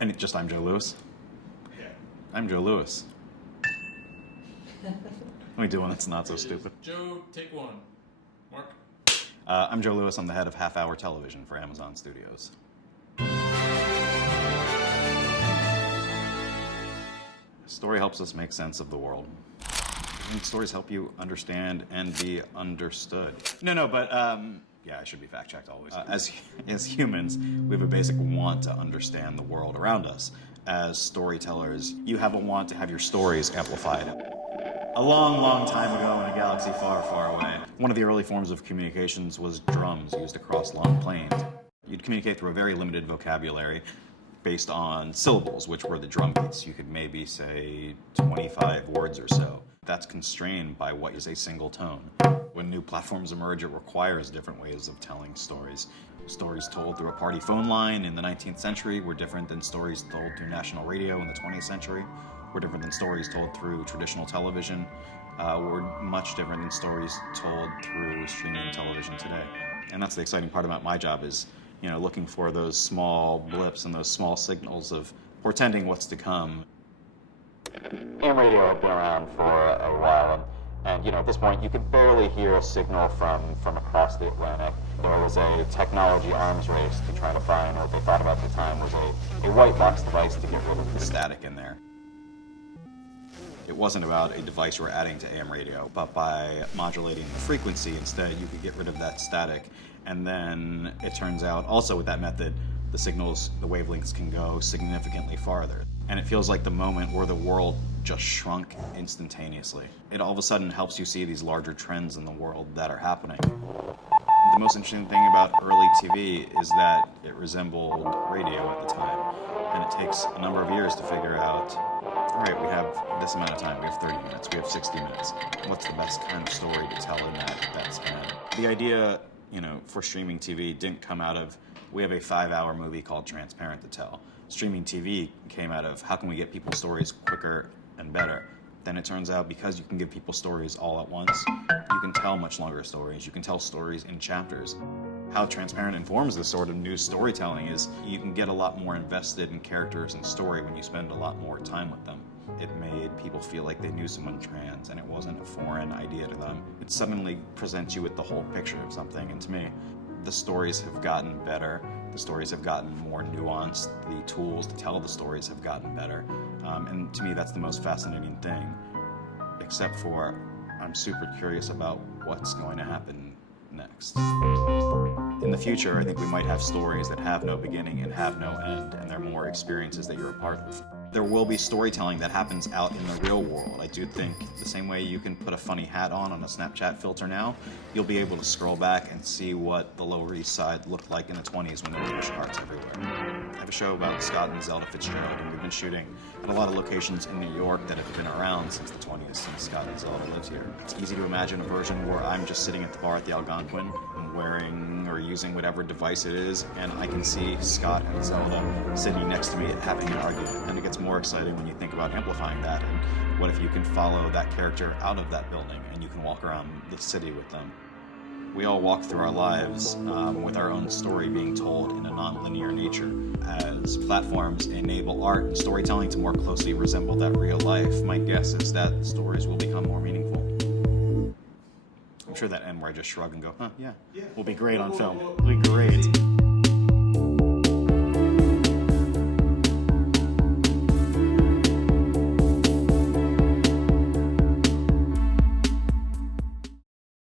And just I'm Joe Lewis? Yeah. I'm Joe Lewis. Let me do one that's not so stupid. Joe, take one. Mark? I'm Joe Lewis. I'm the head of half-hour television for Amazon Studios. Story helps us make sense of the world. I think stories help you understand and be understood. Yeah, I should be fact-checked always. As humans, we have a basic want to understand the world around us. As storytellers, you have a want to have your stories amplified. A long, long time ago in a galaxy far, far away, one of the early forms of communications was drums used across long plains. You'd communicate through a very limited vocabulary based on syllables, which were the drum beats. You could maybe say 25 words or so. That's constrained by what is a single tone. When new platforms emerge, it requires different ways of telling stories. Stories told through a party phone line in the 19th century were different than stories told through national radio in the 20th century, were different than stories told through traditional television, were much different than stories told through streaming television today. And that's the exciting part about my job is, looking for those small blips and those small signals of portending what's to come. AM radio had been around for a while, and at this point, you could barely hear a signal from across the Atlantic. There was a technology arms race to try to find what they thought about at the time was a white box device to get rid of The static in there. It wasn't about a device you were adding to AM radio, but by modulating the frequency instead, you could get rid of that static. And then it turns out also with that method, the signals, the wavelengths can go significantly farther. And it feels like the moment where the world just shrunk instantaneously. It all of a sudden helps you see these larger trends in the world that are happening. The most interesting thing about early TV is that it resembled radio at the time. And it takes a number of years to figure out, all right, we have this amount of time, we have 30 minutes, we have 60 minutes. What's the best kind of story to tell in that span? The idea, for streaming TV didn't come out of, we have a 5-hour movie called Transparent to tell. Streaming TV came out of, how can we get people's stories quicker and better? Then it turns out because you can give people stories all at once, you can tell much longer stories. You can tell stories in chapters. How Transparent informs this sort of new storytelling is you can get a lot more invested in characters and story when you spend a lot more time with them. It made people feel like they knew someone trans and it wasn't a foreign idea to them. It suddenly presents you with the whole picture of something, and to me, the stories have gotten better. The stories have gotten more nuanced. The tools to tell the stories have gotten better. And to me, that's the most fascinating thing, except for I'm super curious about what's going to happen next. In the future, I think we might have stories that have no beginning and have no end, and they're more experiences that you're a part of. There will be storytelling that happens out in the real world. I do think the same way you can put a funny hat on a Snapchat filter now, you'll be able to scroll back and see what the Lower East Side looked like in the 20s when there were push carts everywhere. I have a show about Scott and Zelda Fitzgerald, and we've been shooting at a lot of locations in New York that have been around since the 20s, since Scott and Zelda lived here. It's easy to imagine a version where I'm just sitting at the bar at the Algonquin and wearing or using whatever device it is, and I can see Scott and Zelda sitting next to me having an argument. And it gets more exciting when you think about amplifying that, and what if you can follow that character out of that building and you can walk around the city with them. We all walk through our lives with our own story being told in a non-linear nature. As platforms enable art and storytelling to more closely resemble that real life, my guess is that stories will become more meaningful. I'm sure that end where I just shrug and go, yeah, will be great on film. It'll be great.